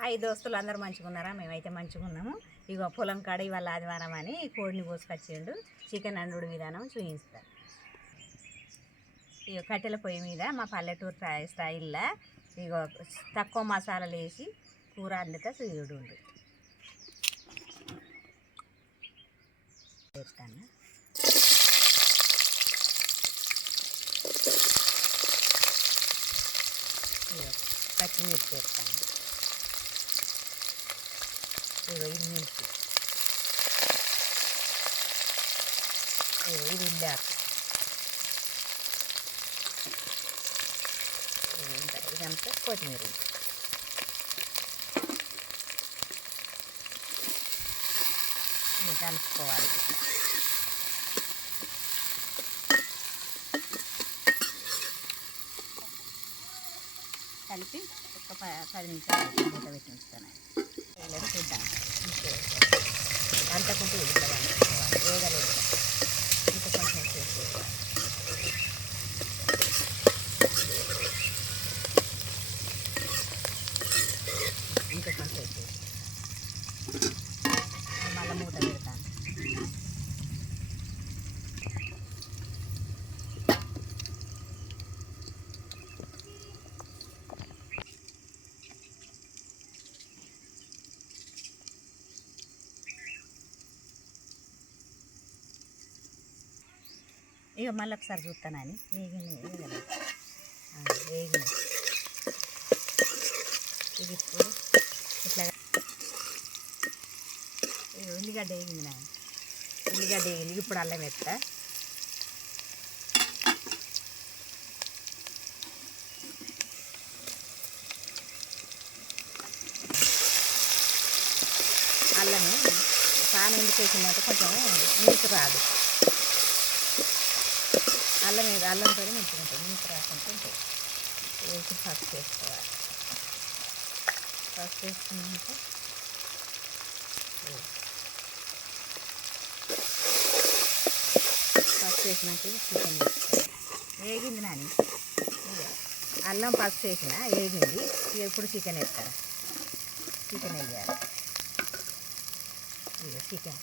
Hi దోస్తులు అందరూ మంచిగా ఉన్నారా మేమైతే మంచిగా ఉన్నాము ఇగో పొలం కాడ ఇవాళ ఆదివారం అని కోడిని కోసుకొచ్చిండు. చికెన్ అండుడు విధానం చూపిస్తాను ఇగో కట్టెల పొయ్యి మీద మా పల్లెటూరు స్టై- స్టైల్లో ఇగో తక్కువ మసాలాలు వేసి కూర అందితే చూడు చేస్తాను. పచ్చిమిర్చి వేస్తాను. ఇగో ఇది మిర్చి ఇగో ఇది ఉల్లాకు ఇగో ఇంత- ఇదంతా కొత్తిమీర ఇది కలుపుకోవాలి ఇట్లా. కలిపి ఒక ప- పది నిమిషాలు మూత పెట్టి ఉంచుతాను వేయలేదు చూద్దాం ఇంకే అంతకుంటే ఇట్లా కలుపుకోవాలి వేగలేదు ఇంకా కొంచెం సేపు వేయాలి. ఇంకా కొంచెం సేపు మళ్ళీ మూత పెడతాను ఇక మళ్ళీ ఒకసారి చూస్తానని వేగింది వేగలేదు వేగింది ఇది ఇప్పుడు ఇట్లా ఉల్లిగడ్డ వేగింది నాయన ఉల్లిగడ్డ వేగింది. ఇప్పుడు అల్లం ఎత్తా అల్లము చాలా ఎందుకు వేసిందంటే కొంచెం నీకు రాదు. అల్లం వేసి పొడి మంచిగా ఉంటుంది. నీకు రాకుండా ఉంటుంది. వేసి ఫస్ట్ వేసుకోవాలి పసుపు వేసుకున్నాక పసుపు వేసినాక చికెన్ వేసుకోవాలి. వేగింది నాని. అల్లం పసుపు వేసిన వేగింది. ఇప్పుడు చికెన్ వేస్తారా చికెన్ వేయాలి. ఇక చికెన్.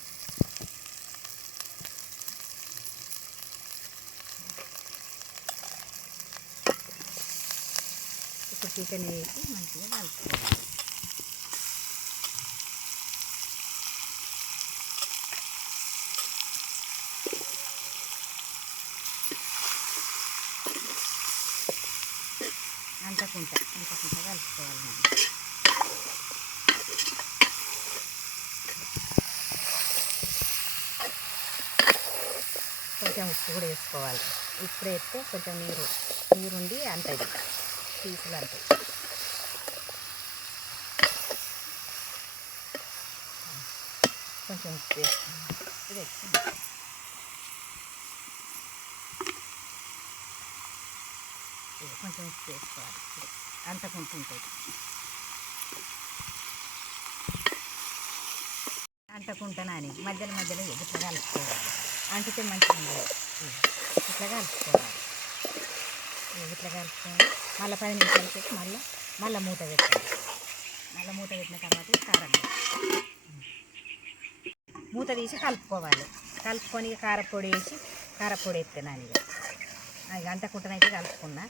చికెన్ వేసి మంచిగా కలుపుకోవాలి. అంతకుంటా అంతకుంటా కలుపుకోవాలి మనం. కొంచెం ఉప్పు కూడా వేసుకోవాలి. ఇప్పుడు వేస్తే కొంచెం నీరు నీరుండి అంతది. పీసులు అంటే కొంచెం ఉప్పు వేసుకోవాలి ఇది కొంచెం ఉప్పు వేసుకోవాలి. ఇప్పుడు అంతకుంటుంటుంది అంటకుంటానని మధ్యలో మధ్యలో ఇట్లా కలుపుకోవాలి. అంటితే మంచిగా ఉండదు ఇట్లా కలుపుకోవాలి. ఇట్లా కలుపుకొని మళ్ళీ పది నిమిషాలు పెట్టి మళ్ళీ మళ్ళీ మూత పెట్టాలి. మళ్ళీ మూత పెట్టిన తర్వాత కారం మూత తీసి కలుపుకోవాలి. కలుపుకొని కారపొడి వేసి కారపొడి ఎత్తాను ఇక. ఇక అంటకుంటనైతే కలుపుకున్నా.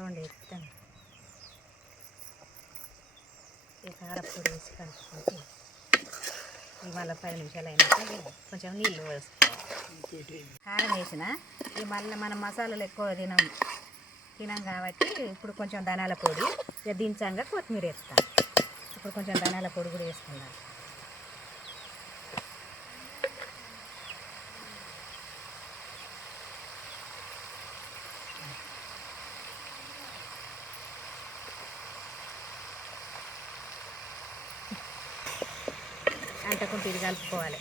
రెండు ఎత్తాను. ఈ కారపొడి వేసి కలుపుకుంటే ఇవాళ పది నిమిషాలు అయినాక కొంచెం నీళ్ళు వేసుకోవాలి కారం వేసిన. ఈ మళ్ళీ మనం మసాలాలు ఎక్కువ తినం తినం కాబట్టి ఇప్పుడు కొంచెం ధనాల పొడి ఇక దించంగా కొత్తిమీర వేస్తాం. ఇప్పుడు కొంచెం ధనాల పొడి కూడా వేసుకుందాం. అంటకుంటే ఇది కలుపుకోవాలి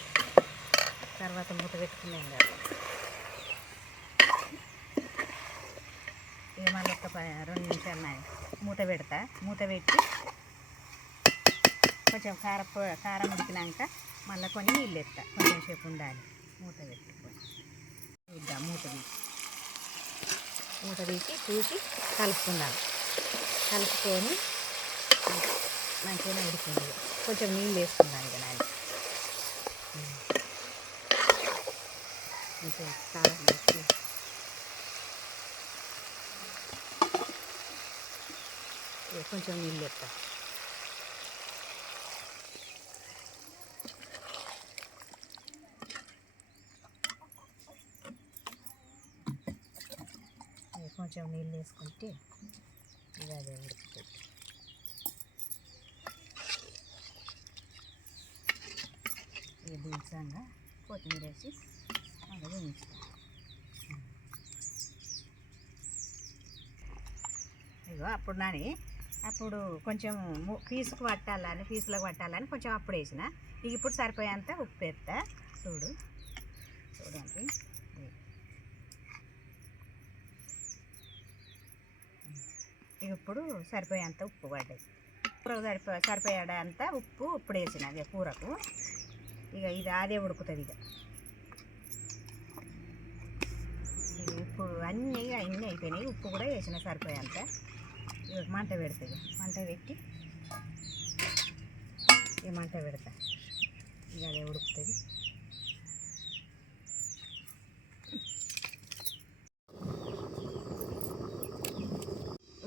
తర్వాత మూత పెట్టుకున్నాం కదా. ఇక మళ్ళీ ఒక రెండు నిమిషాలు నాయ మూత పెడతా. మూత పెట్టి కొంచెం కార కారం ఉడికినాక మళ్ళీ కొన్ని నీళ్ళు ఎత్తా కొంచెం సేపు ఉండాలి. మూత పెట్టుకొని. చూద్దాం మూత తీసి మూత తీసి చూసి కలుపుకుందాం. కలుపుకొని మంచిగా ఉడికింది. కొంచెం నీళ్ళు వేసుకుందాం ఇక నాని కొంచెం కారం వేసి ఇక కొంచెం నీళ్ళు వేస్తా ఇక కొంచెం నీళ్ళు వేసుకుంటే ఇలా అదే ఉడుకుతుంది ఇక దించంగా కొత్తిమీర వేసి అప్పుడు నాని అప్పుడు కొంచెం పీసుకు పట్టాలని పీసులకు పట్టాలని కొంచెం అప్పుడు వేసిన. ఇక ఇప్పుడు సరిపోయేంత ఉప్పు వేస్తా చూడు. చూడండి ఇగో. ఇక ఇప్పుడు సరిపోయేంత ఉప్పు పడ్డది కూరకు సరిపో సరిపోయేంత ఉప్పు ఇప్పుడు వేసిన అదే కూరకు. ఇక ఇది అదే ఉడుకుతుంది ఇక. ఇక ఇప్పుడు అన్నీ ఇక అన్నీ అయిపోయినాయి. ఉప్పు కూడా వేసిన సరిపోయేంత. మంట పెడతా మంట పెట్టి ఇక మంట పెడతా. ఇక అదే ఉడుకుతుంది.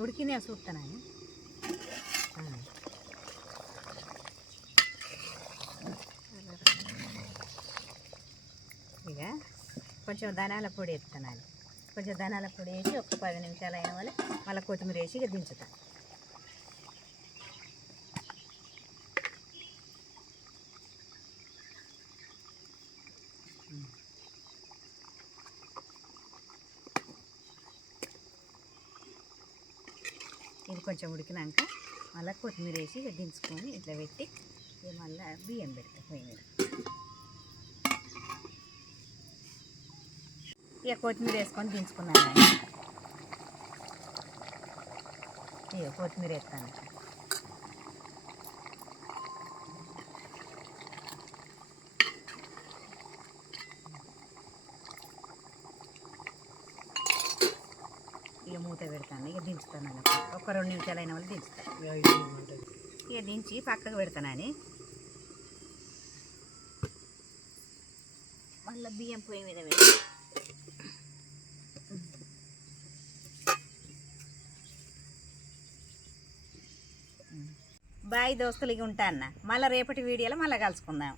ఉడికినే చూస్తాను ఇక కొంచెం ధనాల పొడి వేస్తున్నాను కొంచెం ధనాల పొడి వేసి ఒక పది నిమిషాలు అయిన వల్ల మళ్ళీ కొత్తిమీర వేసి ఇక దించుతాను ఇది కొంచెం ఉడికినాక మళ్ళీ కొత్తిమీర వేసి దించుకొని ఇట్లా పెట్టి మళ్ళీ బియ్యం పెడతాం పొయ్యి మీద. ఇక కొత్తిమీర వేసుకొని దించుకున్నాను నేను. ఇక కొత్తిమీర వేస్తాను. ఇక మూత పెడతాను. ఇక దించుతాను. ఒక రెండు నిమిషాలు అయిన వాళ్ళు దించుతాను. ఇక దించి పక్కకు పెడతానని మళ్ళీ బియ్యం పొయ్యి మీద పెట్టి బాయ్ దోస్తులకి ఉంటా అన్న. మళ్ళీ రేపటి వీడియోలో మళ్ళీ కలుసుకుందాం.